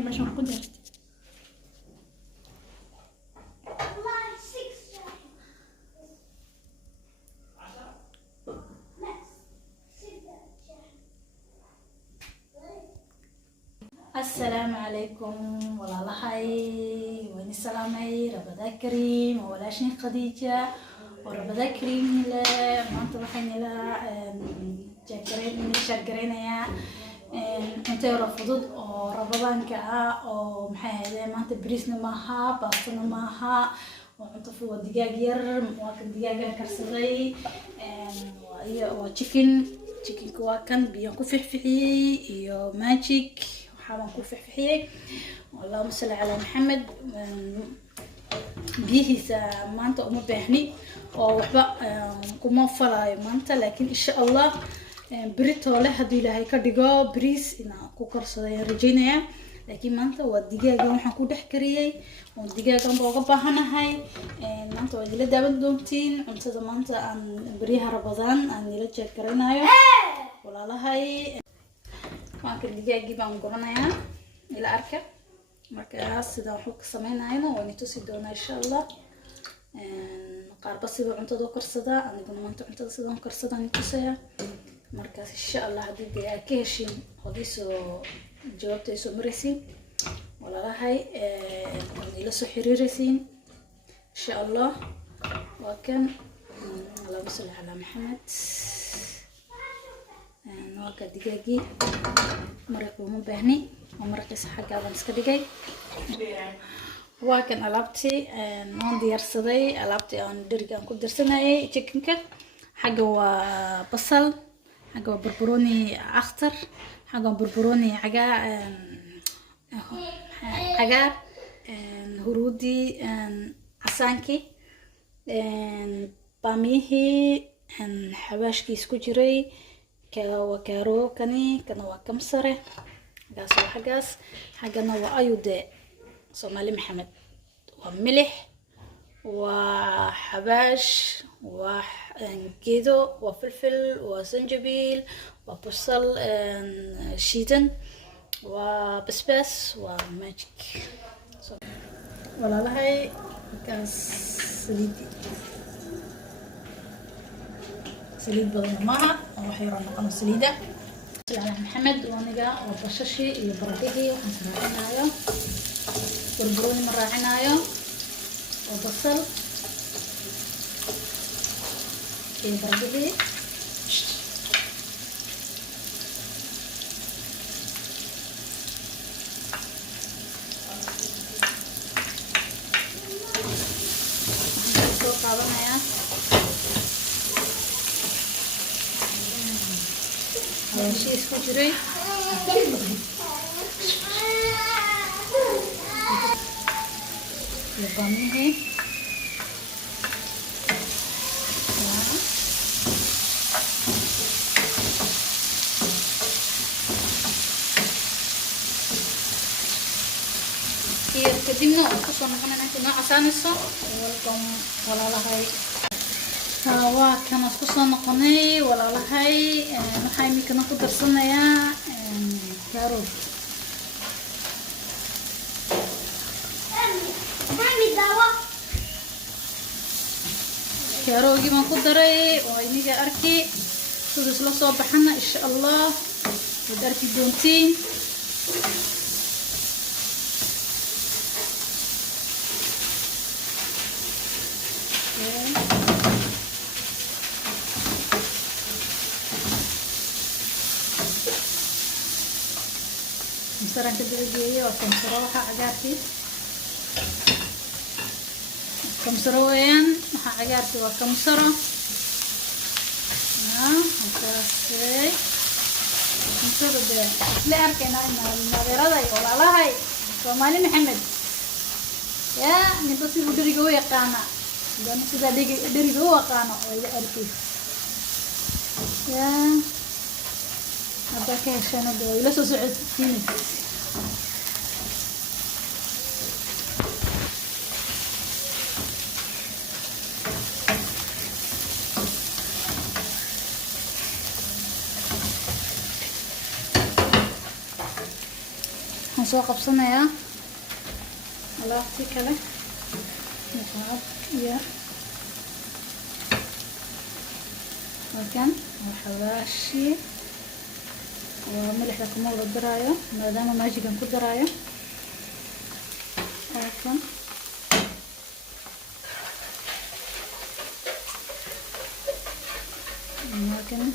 هنا باش نكون درت السلام عليكم والله هاي وين السلامي رمضان كريم ولاشني خديجة ورمضان كريم لا ما انت waxayna la jaagareenaya inta yar fudud oo ramadaanka ah oo maxay ahayd maanta bariisna maaha baastana maaha cunto fudud digaag yar waa kan digaaga karsaday waa chickenka waa kan biyo ku fixfixiyay iyo magic waxaan ku fixfixiyay Allahumma salli ala Muhammad biyihiisa maanta uma baahni oo waxba kuma falaayo maanta laakiin insha Allah بريتو له هدي لهاي كديجا بريس إن أكو كرسة رجينا لكن ما أنت والدجاجة وحنا كود حكرية والدجاجة بوقف بهنا هاي ما أنت ودي لده بدومتين أنت زمان أنت عن بريها رمضان عن يلا تشكرنا هاي ولا لا هاي ما كل دجاجة بانقرنا يا إلى أركب مركز سيدا حق سمعنا هنا ونتوسي دونا إن شاء الله قارب سيدا أنت دو كرسة أنا يقول ما أنت سيدا كرسة نتوسيها markaas insha Allah hadii ay ka heshin hodiisoo jawaabta soo maraysiin walaalahay ila soo xiriiraysiin insha Allah waa kan Allahumma salli ala Muhammad waa ka digaagi maraq uma baahni maraqis xagaadan iska dhigay waa kan alaabtii aan diyaarsaday alaabtii aan dherigan ku dirsanayay chickenka xaga waa basal حاجة بربروني أخضر حاجة بربروني عجار هرودي عسانكي باميهي حواشكي سكوجري وكارو كاني كانوا كمسرة قاس وحجاس حاجة نوع أيود صومالي محمد وملح وحباش وكيدو وفلفل وزنجبيل وبصل شيدن وبسباس وماجيك ولا لهي كاس سليد بدنا معها وحيران نقم سليدة على محمد ونجا وبششي يبرده وحنراعنايو بربروني مراعنايو وبصل بربده قاعدنا يا شيء سكوتري يبغى كدينا وقصنا نحن نحكي مع عسانسة ولكم ولا لهاي هوا كان قصنا نقني ولا لهاي نحاي ميك نقدر صنع يا رب يا روجي ما قدري وينيجي أركي سودس لا صباحنا إن شاء الله ودركي دونتين مسرح كدجاجية وكمسرة وحا عجارتي كمسرة وين وحا عجارتي وكمسرة هكاسي كمسرة ده لا أركينا المغيرة ولا لا هاي ومالي محمد يا نبصي بدري جوه يقانا ده نسيت دري جوه قانا ولا أركي يا هذا كيشان ده ولا سوسعد فيني soo qabsanayaa alaabtii kale muqaad iyo halkan xawaashi waa milixda kuma wada daraayo maadaama maajigan ku daraayo halkan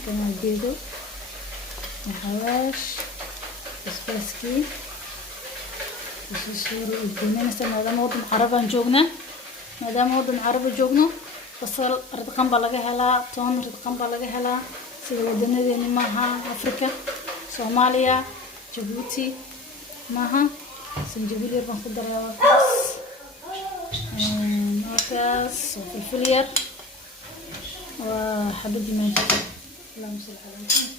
كمان البيضو الحواش بسباسكي السور الجنين مادام وطن عربا جوجنا مادام وطن عربي جوجنا بصل رتقان بلغا هلا تون رتقان بلغا هلا سيدا ودناديني maaha Afrika Soomaaliya Djibouti maaha sinjibil yar baan ku daraa markaas filfil yar وحبيبي ماجد اللهم صل على محمد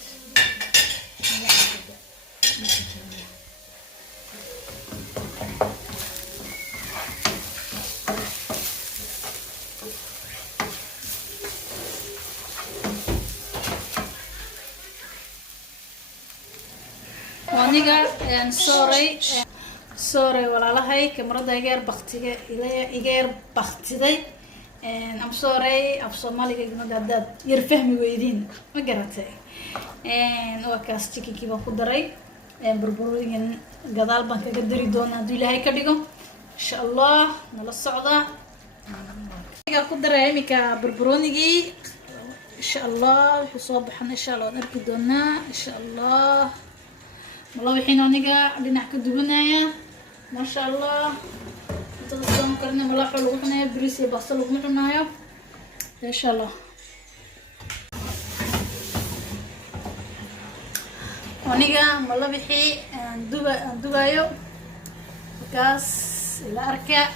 وانيغا سوري ولا لهي كاميرا غير بختيغا غير بختيداي I'm sorry af Soomaaliga ignaad yar fahmi weydin ma garatay waa kaas chicken baan ku daray burburin gadaal baan kaga dari doonaa hadii Ilaahay ka dhigo insha Allah nala socda iga ku daray imika burburonigi insha Allah wuxuu soo baxan insha Allah arki doonaa insha Allah wala wixii aniga dhinac ka duwanaya ma sha Allah تقدرون كرنا ملاحة لوحنا بريسي بصل ومحنايا إن شاء الله ونيجا ملا بحي دوبايو كاس الأركة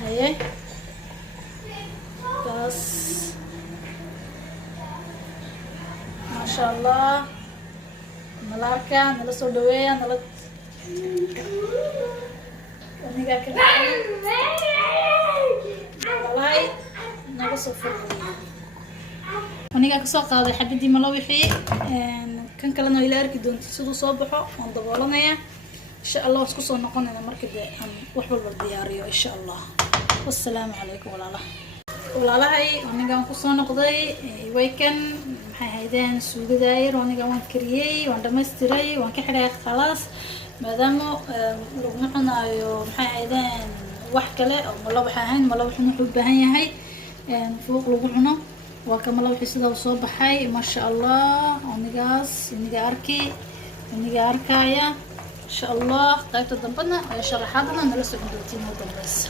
هاي كاس ما شاء الله ملاركا نلا سو دhoweeya nala aniga ka walay naga soo furmay aniga ka soo qaaday xabidii malo wixii kan kalena ila arki doonto sidoo soo baxo aan daboolanaya insha Allah isku soo noqonayna markii aan wax walba diyaariyo insha Allah wassalaamu calaykum walaalahay aniga ku soo noqday weekend maxay haydeen suugadayr aniga waan kariyay waan dhameystiray waan ka xidhay khalaas maadaama lagu cunayo maxay haydeen wax kale oo malo waxa ahayn malo wuxuu u baahan yahay fuuq lagu cuno waa kama malo wixii sida soo baxay ma sha Allah aniga arkaya insha Allah qaybta dambana ay sharaxaadna nala soo gudbtiin dambaysa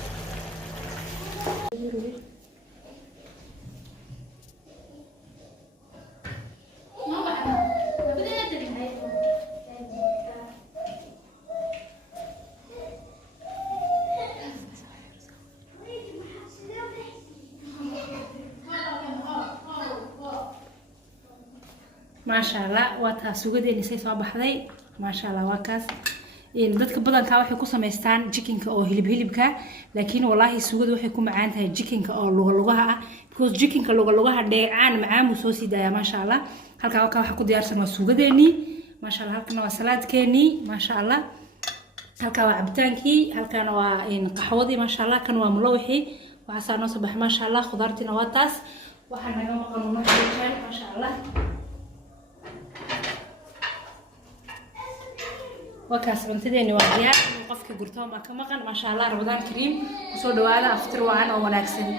ما شاء الله واتها سوغدي سي soo baxday ما شاء الله waa dadka badanka waxay ku sameystaan chickenka oo hilibka laakiin wallahi suugadu waxay ku macaan tahay chickenka oo lugaha ah because chickenka lugaha dheecaan macaan uu soo siidaya ما شاء الله halka waxa ku diyaarsan waa suugadeeni ما شاء الله halkana waa salaadkeeni ما شاء الله halka waa cabitaankii halkana waa qaxwadii ما شاء الله kan waa mulawixi waxa soo sabax ما شاء الله khudaartina waa taas waxa naga maqan ما شاء الله وكاس بنتديني وقيا قفكي قرتهم ما كمقن ما شاء الله رمضان كريم وسو دواده افطر وعنا وناكسن